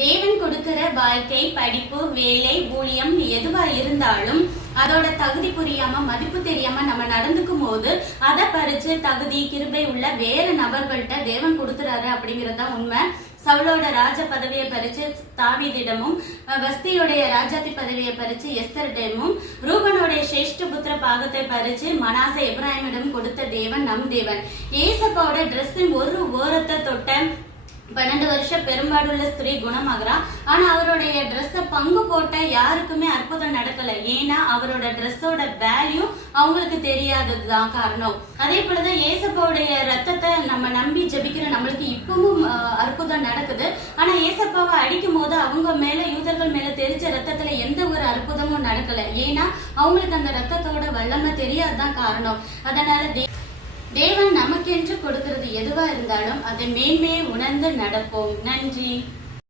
தேவன் கொடுக்கிற வாழ்க்கை, படிப்பு, வேலை, ஊழியம் எதுவா இருந்தாலும் அதோட தகுதி புரியாம, மதிப்பு தெரியாம நம்ம நடந்துக்கும் போது அதை பறிச்சு தகுதி கிருபை உள்ள வேற நபர்கள்ட்ட தேவன் கொடுத்துறாரு அப்படிங்கறதா உண்மை. சவுலோட ராஜ பதவியை பறிச்சு தாவீதிடமும், வஸ்தியோடைய ராஜாத்தி பதவியை பறிச்சு எஸ்தரிடமும், ரூபனுடைய சிரேஷ்ட புத்திர பாகத்தை பறிச்சு மனாசே எப்ராஹிமிடம் கொடுத்த தேவன் நம் தேவன். ஏசப்பாவோட டிரெஸ்ஸின் ஒரு ஓரத்தை தொட்ட 12 வருஷம் பெரும்பாடுள்ள ஸ்திரீ குணமாகறா. ஆனா அவருடைய ட்ரெஸ்ஸ பங்கு போட்ட யாருக்குமே அற்புதம் நடக்கல. ஏன்னா அவரோட ட்ரெஸ்ஸோட வேல்யூ அவங்களுக்கு தெரியாததுதான் காரணம். அதே போலதான் ஏசப்பாவுடைய ரத்தத்தை நம்ம நம்பி ஜபிக்கிற நம்மளுக்கு இப்பவும் அற்புதம் நடக்குது. ஆனா ஏசப்பாவை அடிக்கும் போது அவங்க மேல, யூதர்கள் மேல தெரிச்ச ரத்தத்துல எந்த ஒரு அற்புதமும் நடக்கல. ஏன்னா அவங்களுக்கு அந்த ரத்தத்தோட வல்லமை தெரியாதுதான் காரணம். அதனால தேவன் நமக்கென்று கொடுக்கிறது எதுவா இருந்தாலும் அதை மேன்மையை உணர்ந்து நடப்போம். நன்றி.